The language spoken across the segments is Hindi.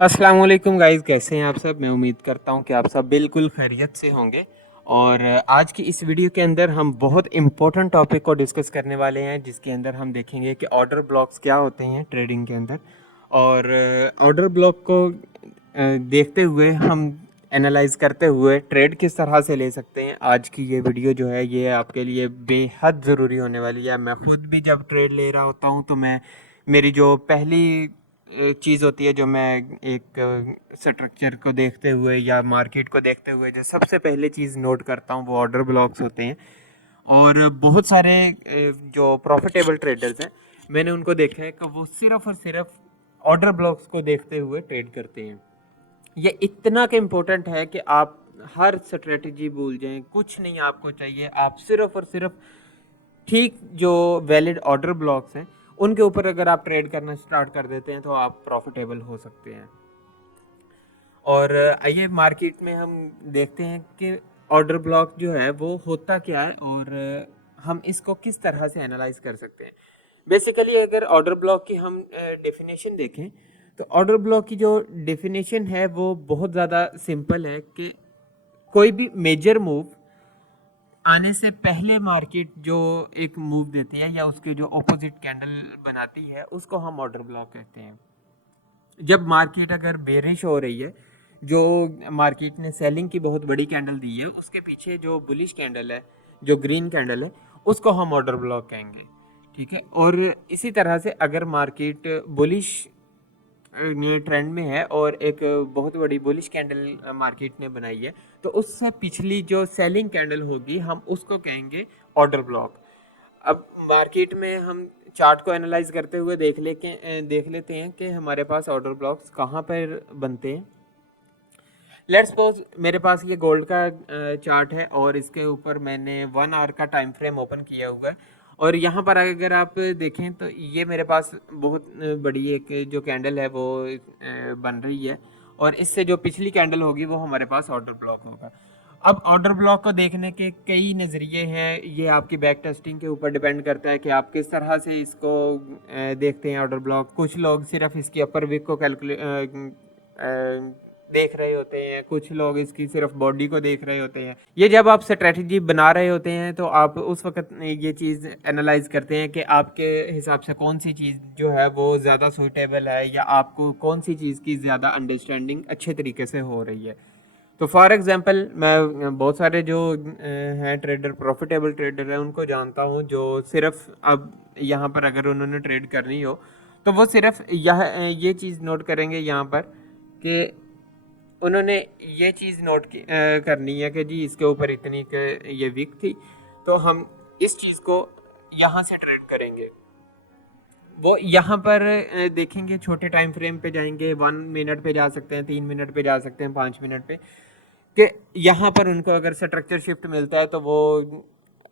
अस्सलाम वालेकुम गाइस, कैसे हैं आप सब। मैं उम्मीद करता हूं कि आप सब बिल्कुल खैरियत से होंगे। और आज की इस वीडियो के अंदर हम बहुत इम्पोर्टेंट टॉपिक को डिस्कस करने वाले हैं, जिसके अंदर हम देखेंगे कि ऑर्डर ब्लॉक्स क्या होते हैं ट्रेडिंग के अंदर। और ऑर्डर ब्लॉक को देखते हुए हम एनालाइज करते हुए ट्रेड किस तरह से ले सकते हैं। आज की ये वीडियो जो है ये आपके लिए बेहद ज़रूरी होने वाली है। मैं खुद भी जब ट्रेड ले रहा होता हूँ तो मैं मेरी जो पहली चीज़ होती है, जो मैं एक स्ट्रक्चर को देखते हुए या मार्केट को देखते हुए जो सबसे पहले चीज़ नोट करता हूँ वो ऑर्डर ब्लॉक्स होते हैं। और बहुत सारे जो प्रॉफिटेबल ट्रेडर्स हैं, मैंने उनको देखा है कि वो सिर्फ और सिर्फ ऑर्डर ब्लॉक्स को देखते हुए ट्रेड करते हैं। ये इतना के इम्पोर्टेंट है कि आप हर स्ट्रेटजी भूल जाएं, कुछ नहीं आपको चाहिए। आप सिर्फ और सिर्फ ठीक जो वैलिड ऑर्डर ब्लॉक्स हैं उनके ऊपर अगर आप ट्रेड करना स्टार्ट कर देते हैं तो आप प्रॉफिटेबल हो सकते हैं। और आइए मार्केट में हम देखते हैं कि ऑर्डर ब्लॉक जो है वो होता क्या है और हम इसको किस तरह से एनालाइज कर सकते हैं। बेसिकली अगर ऑर्डर ब्लॉक की हम डेफिनेशन देखें तो ऑर्डर ब्लॉक की जो डेफिनेशन है वो बहुत ज़्यादा सिंपल है कि कोई भी मेजर मूव आने से पहले मार्केट जो एक मूव देती है या उसके जो ऑपोजिट कैंडल बनाती है उसको हम ऑर्डर ब्लॉक कहते हैं। जब मार्केट अगर बेरिश हो रही है, जो मार्केट ने सेलिंग की बहुत बड़ी कैंडल दी है, उसके पीछे जो बुलिश कैंडल है, जो ग्रीन कैंडल है, उसको हम ऑर्डर ब्लॉक कहेंगे। ठीक है। और इसी तरह से अगर मार्केट बुलिश ये ट्रेंड में है और एक बहुत बड़ी बुलिश कैंडल मार्केट ने बनाई है, तो उससे पिछली जो सेलिंग कैंडल होगी हम उसको कहेंगे ऑर्डर ब्लॉक। अब मार्केट में हम चार्ट को एनालाइज करते हुए देख लेते हैं कि हमारे पास ऑर्डर ब्लॉक्स कहाँ पर बनते हैं। लेट्स सपोज मेरे पास ये गोल्ड का चार्ट है और इसके ऊपर मैंने 1 आवर का टाइम फ्रेम ओपन किया हुआ है। और यहाँ पर अगर आप देखें तो ये मेरे पास बहुत बड़ी एक जो कैंडल है वो बन रही है। और इससे जो पिछली कैंडल होगी वो हमारे पास ऑर्डर ब्लॉक होगा। अब ऑर्डर ब्लॉक को देखने के कई नज़रिए हैं, ये आपकी बैक टेस्टिंग के ऊपर डिपेंड करता है कि आप किस तरह से इसको देखते हैं ऑर्डर ब्लॉक। कुछ लोग सिर्फ इसकी अपर विक को देख रहे होते हैं, कुछ लोग इसकी सिर्फ बॉडी को देख रहे होते हैं। ये जब आप स्ट्रेटजी बना रहे होते हैं तो आप उस वक्त ये चीज़ एनालाइज करते हैं कि आपके हिसाब से कौन सी चीज़ जो है वो ज़्यादा सूटेबल है या आपको कौन सी चीज़ की ज़्यादा अंडरस्टैंडिंग अच्छे तरीके से हो रही है। तो फॉर एग्जांपल मैं बहुत सारे जो हैं ट्रेडर, प्रॉफिटेबल ट्रेडर हैं, उनको जानता हूँ जो सिर्फ अब यहाँ पर अगर उन्होंने ट्रेड करनी हो तो वो सिर्फ ये चीज़ नोट करेंगे यहाँ पर कि उन्होंने ये चीज़ करनी है कि जी इसके ऊपर इतनी ये वीक थी, तो हम इस चीज़ को यहाँ से ट्रेड करेंगे। वो यहाँ पर देखेंगे, छोटे टाइम फ्रेम पे जाएंगे, 1 मिनट पे जा सकते हैं, 3 मिनट पे जा सकते हैं, 5 मिनट पे, कि यहाँ पर उनको अगर स्ट्रक्चर शिफ्ट मिलता है तो वो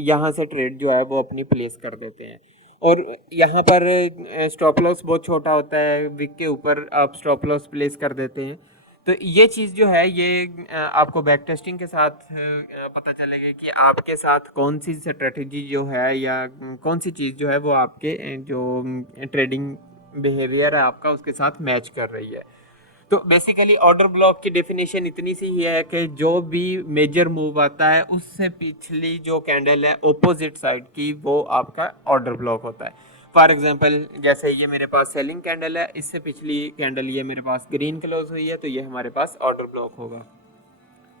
यहाँ से ट्रेड जो है वो अपनी प्लेस कर देते हैं। और यहाँ पर स्टॉप लॉस बहुत छोटा होता है, विक के ऊपर आप स्टॉप लॉस प्लेस कर देते हैं। तो ये चीज़ जो है ये आपको बैक टेस्टिंग के साथ पता चलेगी कि आपके साथ कौन सी स्ट्रेटजी जो है या कौन सी चीज़ जो है वो आपके जो ट्रेडिंग बिहेवियर है आपका उसके साथ मैच कर रही है। तो बेसिकली ऑर्डर ब्लॉक की डेफिनेशन इतनी सी ही है कि जो भी मेजर मूव आता है उससे पिछली जो कैंडल है ऑपोजिट साइड की, वो आपका ऑर्डर ब्लॉक होता है। फॉर एग्जांपल जैसे ये मेरे पास सेलिंग कैंडल है, इससे पिछली कैंडल ये मेरे पास ग्रीन क्लोज हुई है, तो ये हमारे पास ऑर्डर ब्लॉक होगा।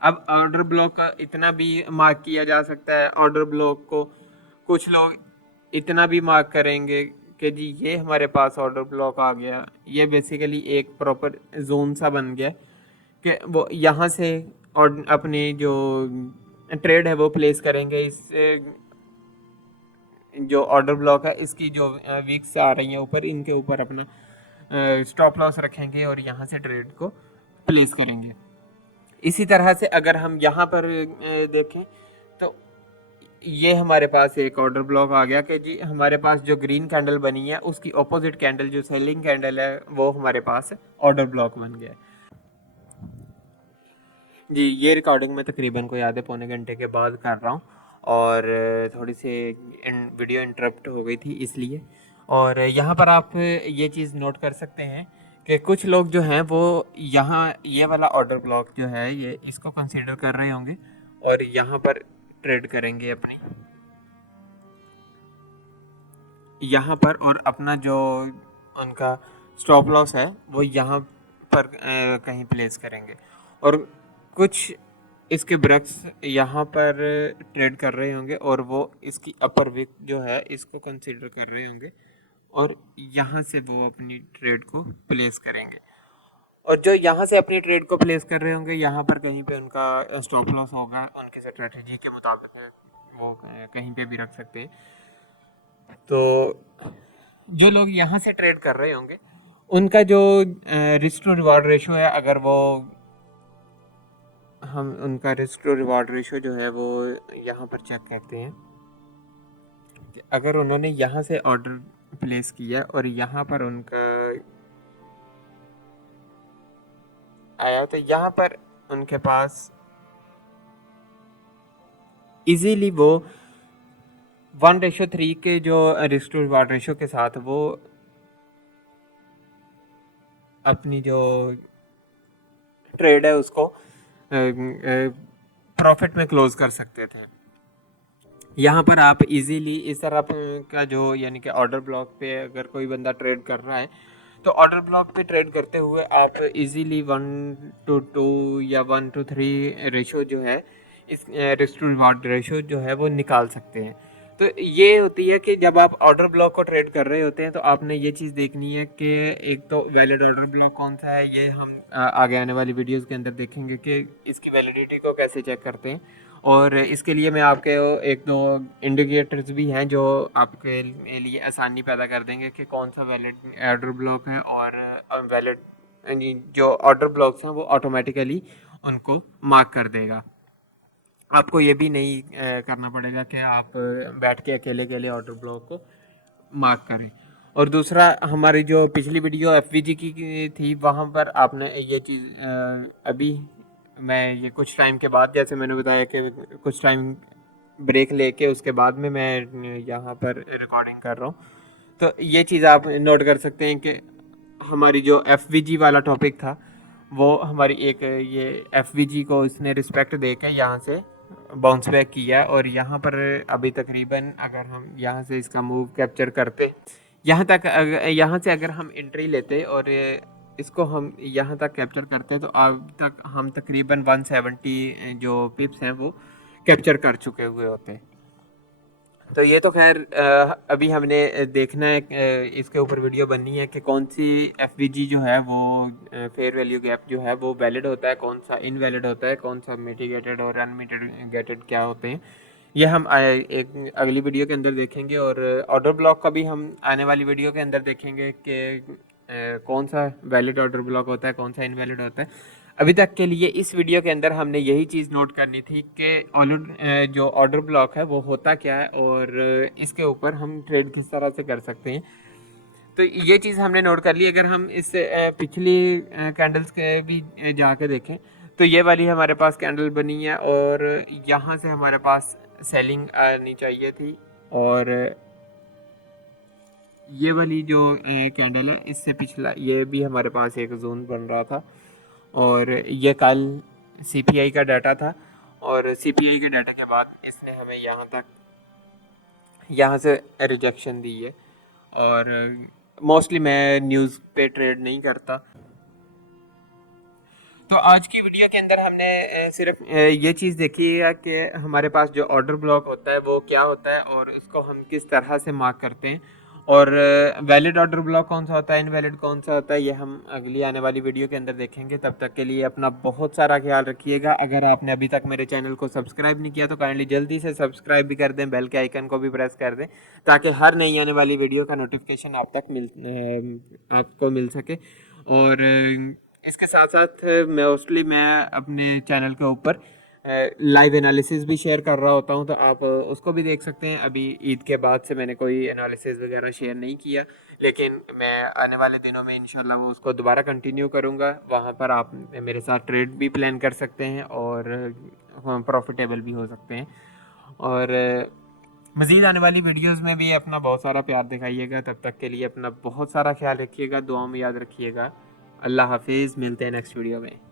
अब ऑर्डर ब्लॉक का इतना भी मार्क किया जा सकता है, ऑर्डर ब्लॉक को कुछ लोग इतना भी मार्क करेंगे कि जी ये हमारे पास ऑर्डर ब्लॉक आ गया, ये बेसिकली एक प्रॉपर जोन सा बन गया कि वो यहाँ से और अपनी जो ट्रेड है वो प्लेस करेंगे। इससे जो ऑर्डर ब्लॉक है इसकी जो वीक्स आ रही हैं ऊपर, इनके ऊपर अपना स्टॉप लॉस रखेंगे और यहाँ से ट्रेड को प्लेस करेंगे। इसी तरह से अगर हम यहाँ पर देखें तो ये हमारे पास एक ऑर्डर ब्लॉक आ गया कि जी हमारे पास जो ग्रीन कैंडल बनी है उसकी ऑपोजिट कैंडल जो सेलिंग कैंडल है वो हमारे पास ऑर्डर ब्लॉक बन गया। जी ये रिकॉर्डिंग मैं तकरीबन कोई आधे पौने घंटे के बाद कर रहा हूँ और थोड़ी सी वीडियो इंटरप्ट हो गई थी इसलिए। और यहाँ पर आप ये चीज़ नोट कर सकते हैं कि कुछ लोग जो हैं वो यहाँ ये वाला ऑर्डर ब्लॉक जो है ये इसको कंसीडर कर रहे होंगे और यहाँ पर ट्रेड करेंगे अपनी यहाँ पर, और अपना जो उनका स्टॉप लॉस है वो यहाँ पर कहीं प्लेस करेंगे। और कुछ इसके ब्रक्स यहाँ पर ट्रेड कर रहे होंगे और वो इसकी अपर विक जो है इसको कंसीडर कर रहे होंगे और यहाँ से वो अपनी ट्रेड को प्लेस करेंगे। और जो यहाँ से अपनी ट्रेड को प्लेस कर रहे होंगे यहाँ पर कहीं पे उनका स्टॉप लॉस होगा, उनके स्ट्रेटजी के मुताबिक वो कहीं पे भी रख सकते हैं। तो जो लोग यहाँ से ट्रेड कर रहे होंगे उनका जो रिस्क टू रिवार्ड रेशो है, अगर वो हम उनका रिस्क टू रिवार्ड रेशो जो है वो यहाँ पर चेक करते हैं कि अगर उन्होंने यहाँ से ऑर्डर प्लेस किया और यहाँ पर उनका आया तो यहाँ पर उनके पास इजीली वो 1:3 के जो रिस्क टू रिवार्ड रेशो के साथ वो अपनी जो ट्रेड है उसको प्रॉफिट में क्लोज कर सकते थे। यहाँ पर आप इजीली इस तरह का जो यानी कि ऑर्डर ब्लॉक पे अगर कोई बंदा ट्रेड कर रहा है तो ऑर्डर ब्लॉक पे ट्रेड करते हुए आप इजीली 1:2 या 1:3 रेशो जो है इस रिस्क टू रिवार्ड रेशो जो है वो निकाल सकते हैं। तो ये होती है कि जब आप ऑर्डर ब्लॉक को ट्रेड कर रहे होते हैं तो आपने ये चीज़ देखनी है कि एक तो वैलिड ऑर्डर ब्लॉक कौन सा है, ये हम आगे आने वाली वीडियोस के अंदर देखेंगे कि इसकी वैलिडिटी को कैसे चेक करते हैं। और इसके लिए मैं आपके एक दो इंडिकेटर्स भी हैं जो आपके लिए आसानी पैदा कर देंगे कि कौन सा वैलिड ऑर्डर ब्लॉक है और वैलिड जो ऑर्डर ब्लॉक्स हैं वो ऑटोमेटिकली उनको मार्क कर देगा। आपको ये भी नहीं करना पड़ेगा कि आप बैठ के अकेले अकेले ऑर्डर ब्लॉक को मार्क करें। और दूसरा, हमारी जो पिछली वीडियो एफवीजी की थी वहाँ पर आपने ये चीज़ अभी मैं ये कुछ टाइम के बाद, जैसे मैंने बताया कि कुछ टाइम ब्रेक लेके उसके बाद में मैं यहाँ पर रिकॉर्डिंग कर रहा हूँ, तो ये चीज़ आप नोट कर सकते हैं कि हमारी जो एफवीजी वाला टॉपिक था वो हमारी एक ये एफवीजी को इसने रिस्पेक्ट दे के यहाँ से बाउंस बैक किया। और यहाँ पर अभी तकरीबन अगर हम यहाँ से इसका मूव कैप्चर करते यहाँ तक, यहाँ से अगर हम एंट्री लेते और इसको हम यहाँ तक कैप्चर करते तो अब तक हम तकरीबन 170 जो पिप्स हैं वो कैप्चर कर चुके हुए होते। तो ये तो खैर अभी हमने देखना है, इसके ऊपर वीडियो बननी है कि कौन सी एफवीजी जो है वो फेयर वैल्यू गैप जो है वो वैलिड होता है, कौन सा इनवैलिड होता है, कौन सा मिटिगेटेड और अनमिटिगेटेड क्या होते हैं, ये हम एक अगली वीडियो के अंदर देखेंगे। और ऑर्डर ब्लॉक का भी हम आने वाली वीडियो के अंदर देखेंगे कि कौन सा वैलिड ऑर्डर ब्लॉक होता है, कौन सा इनवैलिड होता है। अभी तक के लिए इस वीडियो के अंदर हमने यही चीज़ नोट करनी थी कि जो ऑर्डर ब्लॉक है वो होता क्या है और इसके ऊपर हम ट्रेड किस तरह से कर सकते हैं। तो ये चीज़ हमने नोट कर ली। अगर हम इस पिछली कैंडल्स के भी जाके देखें तो ये वाली हमारे पास कैंडल बनी है और यहाँ से हमारे पास सेलिंग आनी चाहिए थी, और ये वाली जो कैंडल है इससे पिछला ये भी हमारे पास एक जोन बन रहा था। और ये कल सीपीआई का डाटा था और सीपीआई के डाटा के बाद इसने हमें यहाँ से रिजेक्शन दी है। और मोस्टली मैं न्यूज़ पे ट्रेड नहीं करता। तो आज की वीडियो के अंदर हमने सिर्फ ये चीज़ देखी है कि हमारे पास जो ऑर्डर ब्लॉक होता है वो क्या होता है और उसको हम किस तरह से मार्क करते हैं, और वैलिड ऑर्डर ब्लॉक कौन सा होता है, इनवैलिड कौन सा होता है, ये हम अगली आने वाली वीडियो के अंदर देखेंगे। तब तक के लिए अपना बहुत सारा ख्याल रखिएगा। अगर आपने अभी तक मेरे चैनल को सब्सक्राइब नहीं किया तो काइंडली जल्दी से सब्सक्राइब भी कर दें, बेल के आइकन को भी प्रेस कर दें ताकि हर नई आने वाली वीडियो का नोटिफिकेशन आपको मिल सके। और इसके साथ साथ मोस्टली मैं अपने चैनल के ऊपर लाइव एनालिसिस भी शेयर कर रहा होता हूं, तो आप उसको भी देख सकते हैं। अभी ईद के बाद से मैंने कोई एनालिसिस वगैरह शेयर नहीं किया, लेकिन मैं आने वाले दिनों में इंशाल्लाह वो उसको दोबारा कंटिन्यू करूंगा। वहां पर आप मेरे साथ ट्रेड भी प्लान कर सकते हैं और प्रॉफिटेबल भी हो सकते हैं। और मज़ीद आने वाली वीडियोस में भी अपना बहुत सारा प्यार दिखाइएगा। तब तक के लिए अपना बहुत सारा ख्याल रखिएगा, दुआ में याद रखिएगा। अल्लाह हाफिज़, मिलते हैं नेक्स्ट वीडियो में।